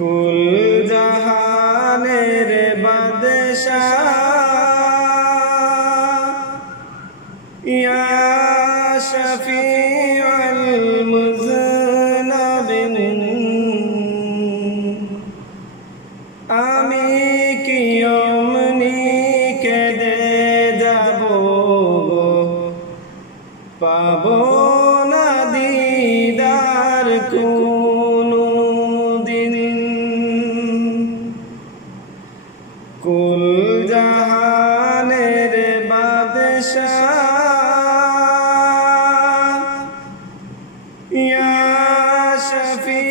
কুল জাহানের বাদশাহ। ইয়া শফিউল মুজনবিন। আমি কি অমনি কেঁদে যাব পাবো না দিদার কোনো ইয়া শফিউল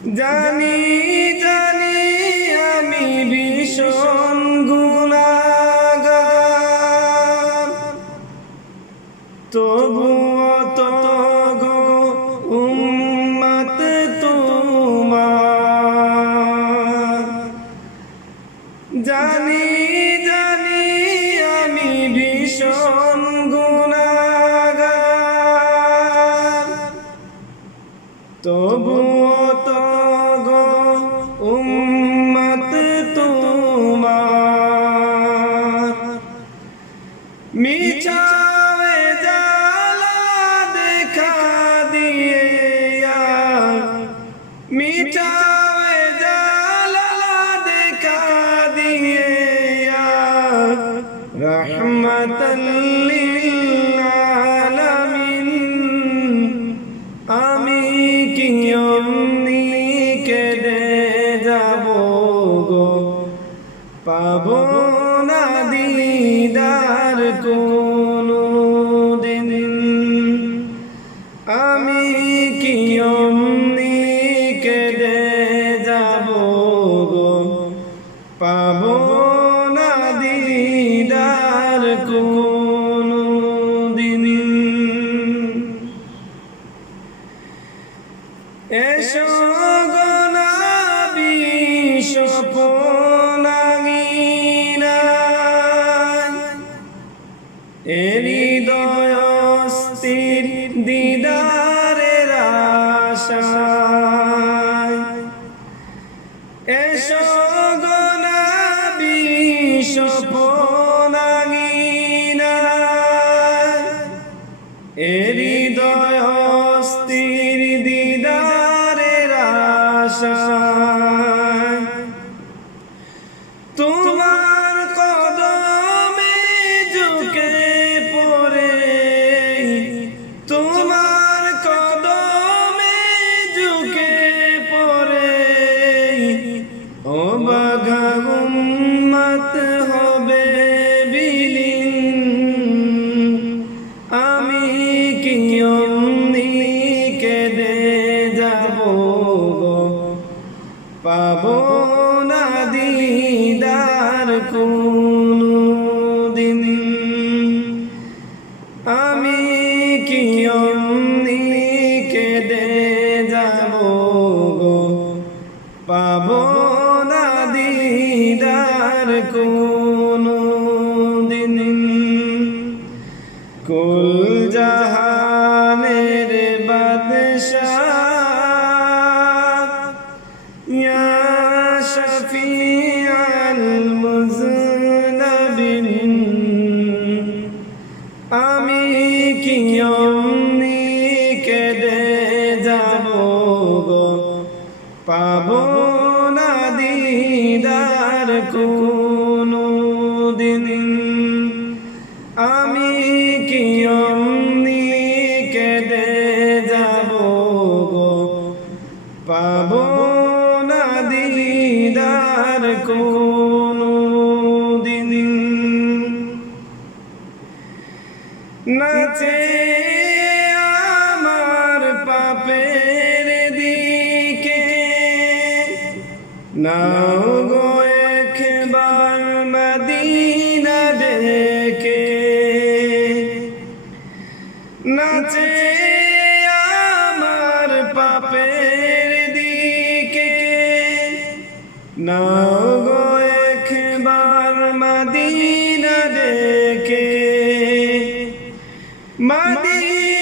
জানি জানি আমি ভীষণ গুণাগার। তবুও তো গো উম্মত তোমার। জানি জানি আমি ভীষণ গুণাগার। তবুও any উম্মত হবে বিলীন। আমি কি অমনি যাব পাবো না দিদার কোনো দিন আমি কি অমনি কেঁদে যাব পাবো না দিদার কোনো দিন কুল জাহানের আমি যাব পাবো না দিদার কোনো দিন আমি কি অমনি কেঁদে যাব গো? পাবো না দিদার কোনো দিন নাচে আমার পাপের দিকে, নাও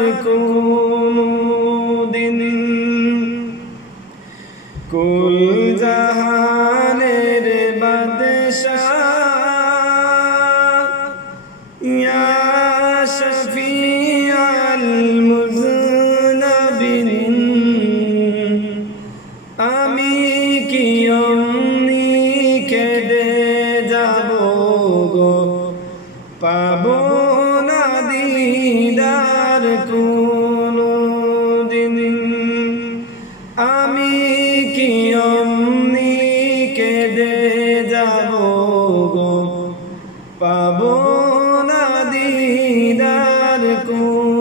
দিদার কোনো দিন কুল জাহানের বাদশাহ ইয়া শফিয়াল মুজনবিন আমি কি অমনি যাব গো পাবো না দিদার কোনো দিন আমি কি অমনি কেঁদে যাব গো? পাবো না দিদার কোনো